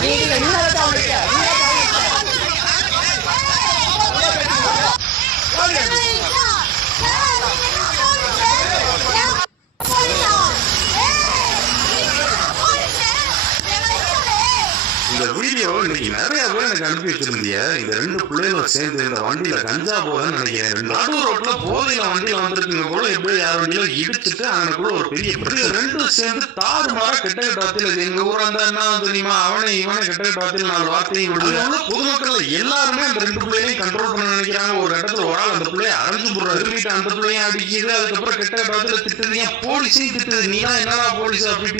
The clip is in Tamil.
இந்த வீடியோ இன்னைக்கு நிறைய பேர் எனக்கு அனுப்பி வச்சிருந்தீங்க. இந்த ரெண்டு பிள்ளைகளும் சேர்ந்து இந்த வண்டியில கஞ்சா போதுன்னு நினைக்கிறேன். நடு ரோட்ல போதையில வண்டியில வந்திருக்குங்க போல எப்படி யார் வண்டியில இடிச்சுட்டு அவனுக்குள்ள ஒரு பெரிய ரெண்டும் சேர்ந்து தாறு மாற கெட்ட வார்த்தையில எங்க ஊர் அந்த என்ன தெரியுமா அவனை இவனை கெட்ட வார்த்தையில் 4 வார்த்தையும் விடுவாங்க. பொதுமக்கள் எல்லாருமே அந்த ரெண்டு பிள்ளைகளையும் கண்ட்ரோல் பண்ண நினைக்கிறாங்க. ஒரு இடத்துல ஒரு ஆள் அந்த பிள்ளைய அரைஞ்சு போடுறாரு, திரும்பிட்டு அந்த பிள்ளையும் அடிக்குது. அதுக்கப்புறம் கெட்ட வார்த்தையில திட்டுறீங்க, போலீஸையும் திட்டுது. நீ தான் என்னடா போலீஸ் அப்படி